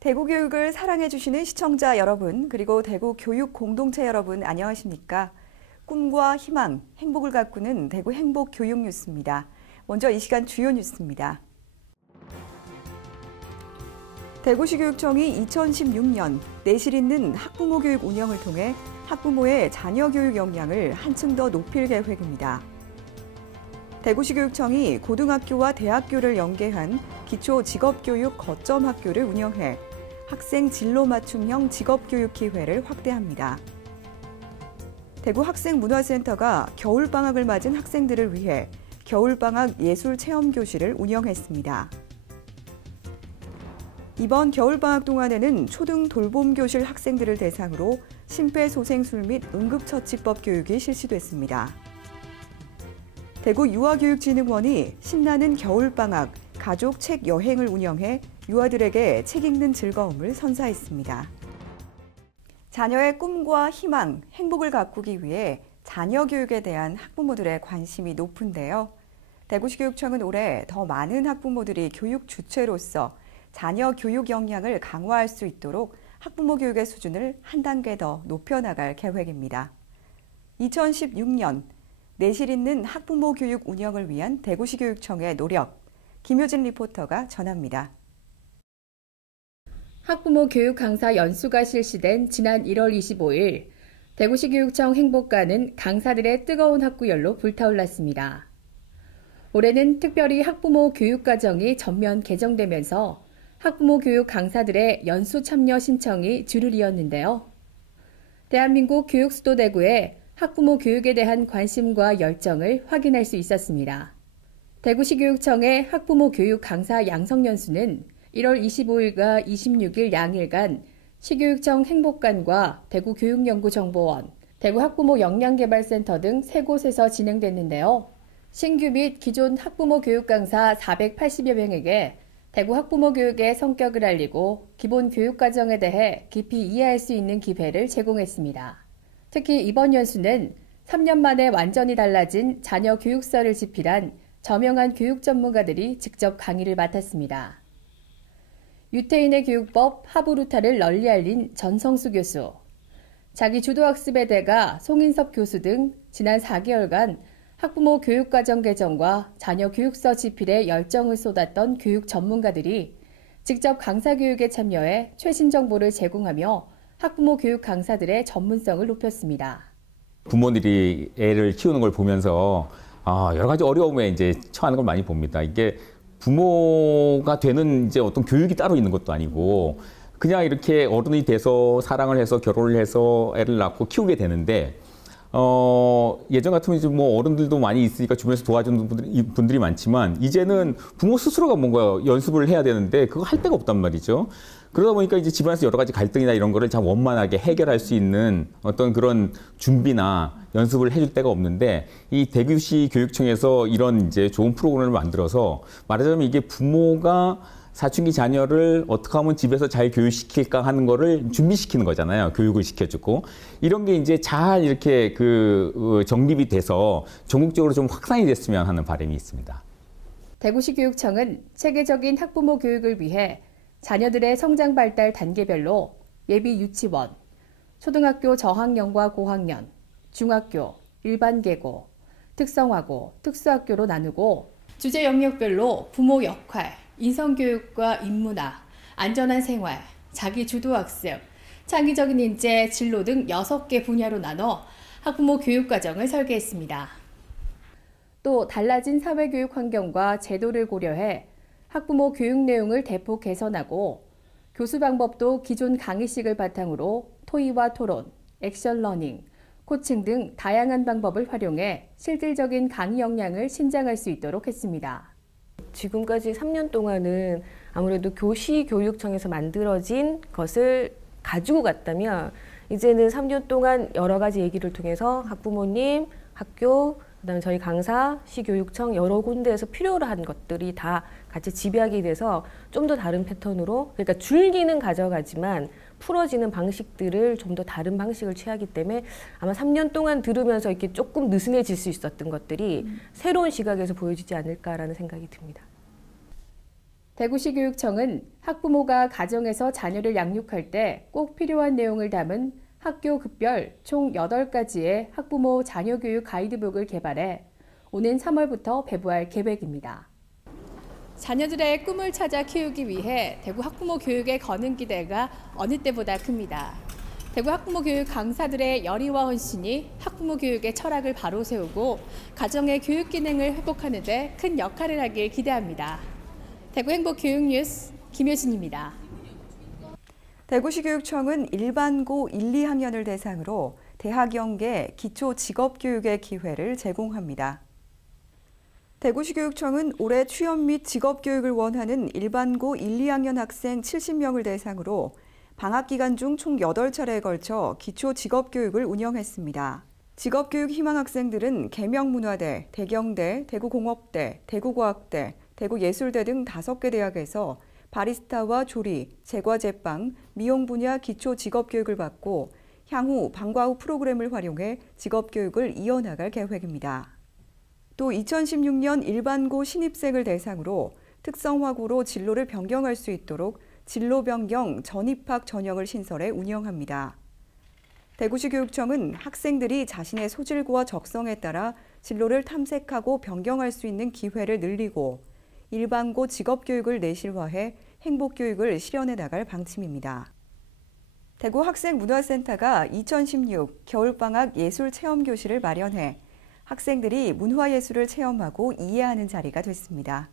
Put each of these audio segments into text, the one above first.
대구 교육을 사랑해주시는 시청자 여러분, 그리고 대구 교육 공동체 여러분, 안녕하십니까? 꿈과 희망, 행복을 가꾸는 대구 행복 교육 뉴스입니다. 먼저 이 시간 주요 뉴스입니다. 대구시 교육청이 2016년 내실 있는 학부모 교육 운영을 통해 학부모의 자녀 교육 역량을 한층 더 높일 계획입니다. 대구시 교육청이 고등학교와 대학교를 연계한 기초 직업교육 거점 학교를 운영해 학생 진로 맞춤형 직업교육 기회를 확대합니다. 대구 학생문화센터가 겨울방학을 맞은 학생들을 위해 겨울방학 예술체험교실을 운영했습니다. 이번 겨울방학 동안에는 초등 돌봄교실 학생들을 대상으로 심폐소생술 및 응급처치법 교육이 실시됐습니다. 대구 유아교육진흥원이 신나는 겨울방학 가족 책 여행을 운영해 유아들에게 책 읽는 즐거움을 선사했습니다. 자녀의 꿈과 희망, 행복을 가꾸기 위해 자녀 교육에 대한 학부모들의 관심이 높은데요. 대구시 교육청은 올해 더 많은 학부모들이 교육 주체로서 자녀 교육 역량을 강화할 수 있도록 학부모 교육의 수준을 한 단계 더 높여나갈 계획입니다. 2016년 내실 있는 학부모 교육 운영을 위한 대구시 교육청의 노력, 김효진 리포터가 전합니다. 학부모 교육 강사 연수가 실시된 지난 1월 25일, 대구시 교육청 행복가는 강사들의 뜨거운 학구열로 불타올랐습니다. 올해는 특별히 학부모 교육과정이 전면 개정되면서 학부모 교육 강사들의 연수 참여 신청이 줄을 이었는데요. 대한민국 교육 수도 대구의 학부모 교육에 대한 관심과 열정을 확인할 수 있었습니다. 대구시 교육청의 학부모 교육 강사 양성 연수는 1월 25일과 26일 양일간 시교육청 행복관과 대구교육연구정보원, 대구학부모 역량개발센터 등 3곳에서 진행됐는데요. 신규 및 기존 학부모 교육 강사 480여 명에게 대구 학부모 교육의 성격을 알리고 기본 교육 과정에 대해 깊이 이해할 수 있는 기회를 제공했습니다. 특히 이번 연수는 3년 만에 완전히 달라진 자녀 교육서를 집필한 저명한 교육 전문가들이 직접 강의를 맡았습니다. 유태인의 교육법 하부루타를 널리 알린 전성수 교수, 자기 주도학습의 대가 송인섭 교수 등 지난 4개월간 학부모 교육과정 개정과 자녀 교육서 집필에 열정을 쏟았던 교육 전문가들이 직접 강사 교육에 참여해 최신 정보를 제공하며 학부모 교육 강사들의 전문성을 높였습니다. 부모들이 애를 키우는 걸 보면서 여러 가지 어려움에 이제 처하는 걸 많이 봅니다. 이게 부모가 되는 이제 어떤 교육이 따로 있는 것도 아니고 그냥 이렇게 어른이 돼서 사랑을 해서 결혼을 해서 애를 낳고 키우게 되는데 예전 같으면 이제 뭐 어른들도 많이 있으니까 주변에서 도와주는 분들이 많지만 이제는 부모 스스로가 뭔가 연습을 해야 되는데 그거 할 데가 없단 말이죠. 그러다 보니까 이제 집안에서 여러 가지 갈등이나 이런 거를 참 원만하게 해결할 수 있는 어떤 그런 준비나 연습을 해줄 데가 없는데 이 대구시 교육청에서 이런 이제 좋은 프로그램을 만들어서 말하자면 이게 부모가 사춘기 자녀를 어떻게 하면 집에서 잘 교육시킬까 하는 거를 준비시키는 거잖아요. 교육을 시켜주고. 이런 게 이제 잘 이렇게 정립이 돼서 전국적으로 좀 확산이 됐으면 하는 바람이 있습니다. 대구시 교육청은 체계적인 학부모 교육을 위해 자녀들의 성장 발달 단계별로 예비 유치원, 초등학교 저학년과 고학년, 중학교, 일반 계고, 특성화고, 특수학교로 나누고 주제 영역별로 부모 역할, 인성교육과 인문학, 안전한 생활, 자기주도학습, 창의적인 인재, 진로 등 6개 분야로 나눠 학부모 교육과정을 설계했습니다. 또 달라진 사회교육 환경과 제도를 고려해 학부모 교육 내용을 대폭 개선하고 교수 방법도 기존 강의식을 바탕으로 토의와 토론, 액션 러닝, 코칭 등 다양한 방법을 활용해 실질적인 강의 역량을 신장할 수 있도록 했습니다. 지금까지 3년 동안은 아무래도 교시교육청에서 만들어진 것을 가지고 갔다면 이제는 3년 동안 여러 가지 얘기를 통해서 학부모님, 학교, 그다음에 저희 강사, 시교육청 여러 군데에서 필요로 한 것들이 다 같이 집약이 돼서 좀 더 다른 패턴으로, 그러니까 줄기는 가져가지만 풀어지는 방식들을 좀 더 다른 방식을 취하기 때문에 아마 3년 동안 들으면서 이렇게 조금 느슨해질 수 있었던 것들이 새로운 시각에서 보여지지 않을까라는 생각이 듭니다. 대구시 교육청은 학부모가 가정에서 자녀를 양육할 때 꼭 필요한 내용을 담은 학교 급별 총 8가지의 학부모 자녀 교육 가이드북을 개발해 오는 3월부터 배부할 계획입니다. 자녀들의 꿈을 찾아 키우기 위해 대구 학부모 교육에 거는 기대가 어느 때보다 큽니다. 대구 학부모 교육 강사들의 열의와 헌신이 학부모 교육의 철학을 바로 세우고 가정의 교육 기능을 회복하는 데 큰 역할을 하길 기대합니다. 대구 행복 교육 뉴스 김효진입니다. 대구시 교육청은 일반고 1, 2학년을 대상으로 대학연계 기초 직업교육의 기회를 제공합니다. 대구시 교육청은 올해 취업 및 직업교육을 원하는 일반고 1, 2학년 학생 70명을 대상으로 방학 기간 중 총 8차례에 걸쳐 기초 직업교육을 운영했습니다. 직업교육 희망 학생들은 계명문화대, 대경대, 대구공업대, 대구과학대, 대구예술대 등 5개 대학에서 바리스타와 조리, 제과제빵, 미용 분야 기초 직업교육을 받고 향후 방과 후 프로그램을 활용해 직업교육을 이어나갈 계획입니다. 또 2016년 일반고 신입생을 대상으로 특성화고로 진로를 변경할 수 있도록 진로 변경 전입학 전형을 신설해 운영합니다. 대구시 교육청은 학생들이 자신의 소질과 적성에 따라 진로를 탐색하고 변경할 수 있는 기회를 늘리고 일반고 직업교육을 내실화해 행복교육을 실현해 나갈 방침입니다. 대구 학생문화센터가 2016 겨울방학 예술체험교실을 마련해 학생들이 문화예술을 체험하고 이해하는 자리가 됐습니다.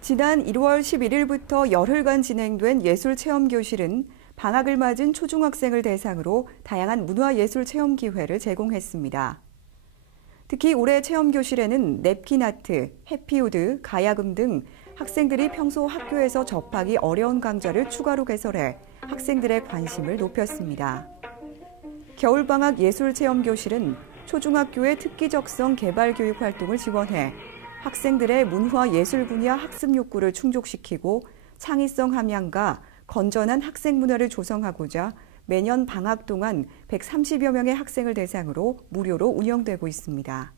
지난 1월 11일부터 열흘간 진행된 예술체험교실은 방학을 맞은 초중학생을 대상으로 다양한 문화예술 체험 기회를 제공했습니다. 특히 올해 체험교실에는 냅킨아트, 해피우드, 가야금 등 학생들이 평소 학교에서 접하기 어려운 강좌를 추가로 개설해 학생들의 관심을 높였습니다. 겨울방학 예술체험교실은 초중학교의 특기적성 개발교육 활동을 지원해 학생들의 문화 예술 분야 학습 욕구를 충족시키고 창의성 함양과 건전한 학생 문화를 조성하고자 매년 방학 동안 130여 명의 학생을 대상으로 무료로 운영되고 있습니다.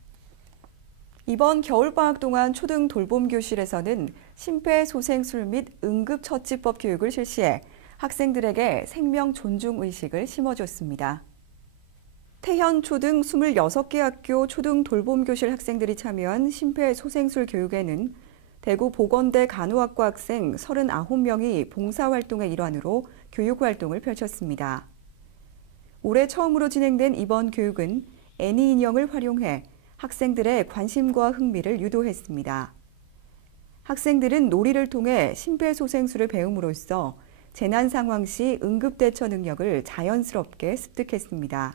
이번 겨울방학 동안 초등 돌봄교실에서는 심폐소생술 및 응급처치법 교육을 실시해 학생들에게 생명 존중 의식을 심어줬습니다. 태현 초등 26개 학교 초등 돌봄교실 학생들이 참여한 심폐소생술 교육에는 대구 보건대 간호학과 학생 39명이 봉사활동의 일환으로 교육활동을 펼쳤습니다. 올해 처음으로 진행된 이번 교육은 애니 인형을 활용해 학생들의 관심과 흥미를 유도했습니다. 학생들은 놀이를 통해 심폐소생술을 배움으로써 재난 상황 시 응급대처 능력을 자연스럽게 습득했습니다.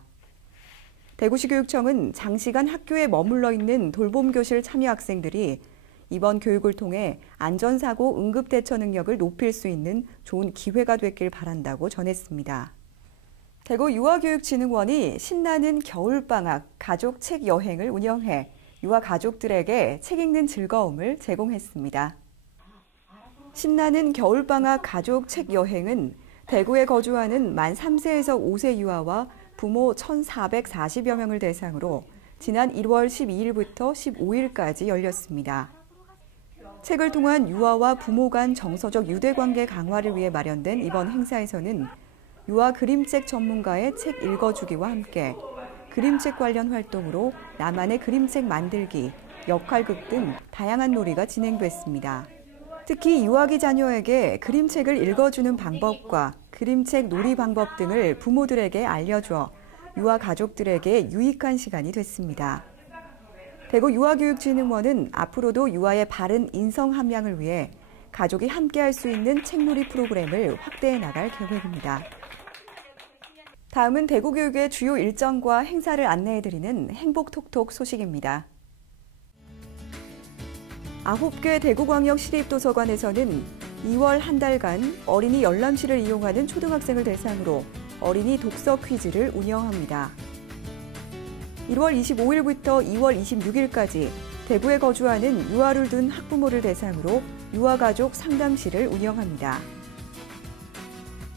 대구시 교육청은 장시간 학교에 머물러 있는 돌봄교실 참여 학생들이 이번 교육을 통해 안전사고 응급대처 능력을 높일 수 있는 좋은 기회가 됐길 바란다고 전했습니다. 대구 유아교육진흥원이 신나는 겨울방학 가족 책 여행을 운영해 유아 가족들에게 책 읽는 즐거움을 제공했습니다. 신나는 겨울방학 가족 책 여행은 대구에 거주하는 만 3세에서 5세 유아와 부모 1,440여 명을 대상으로 지난 1월 12일부터 15일까지 열렸습니다. 책을 통한 유아와 부모 간 정서적 유대관계 강화를 위해 마련된 이번 행사에서는 유아 그림책 전문가의 책 읽어주기와 함께 그림책 관련 활동으로 나만의 그림책 만들기, 역할극 등 다양한 놀이가 진행됐습니다. 특히 유아기 자녀에게 그림책을 읽어주는 방법과 그림책 놀이 방법 등을 부모들에게 알려줘 유아 가족들에게 유익한 시간이 됐습니다. 대구 유아교육진흥원은 앞으로도 유아의 바른 인성 함양을 위해 가족이 함께할 수 있는 책놀이 프로그램을 확대해 나갈 계획입니다. 다음은 대구교육의 주요 일정과 행사를 안내해드리는 행복톡톡 소식입니다. 9개 대구광역 시립도서관에서는 2월 한 달간 어린이 열람실을 이용하는 초등학생을 대상으로 어린이 독서 퀴즈를 운영합니다. 1월 25일부터 2월 26일까지 대구에 거주하는 유아를 둔 학부모를 대상으로 유아가족 상담실을 운영합니다.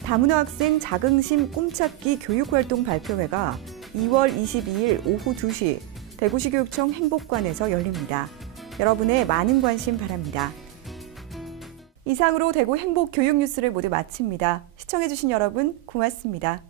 다문화 학생 자긍심 꿈찾기 교육활동 발표회가 2월 22일 오후 2시 대구시 교육청 행복관에서 열립니다. 여러분의 많은 관심 바랍니다. 이상으로 대구 행복교육 뉴스를 모두 마칩니다. 시청해주신 여러분 고맙습니다.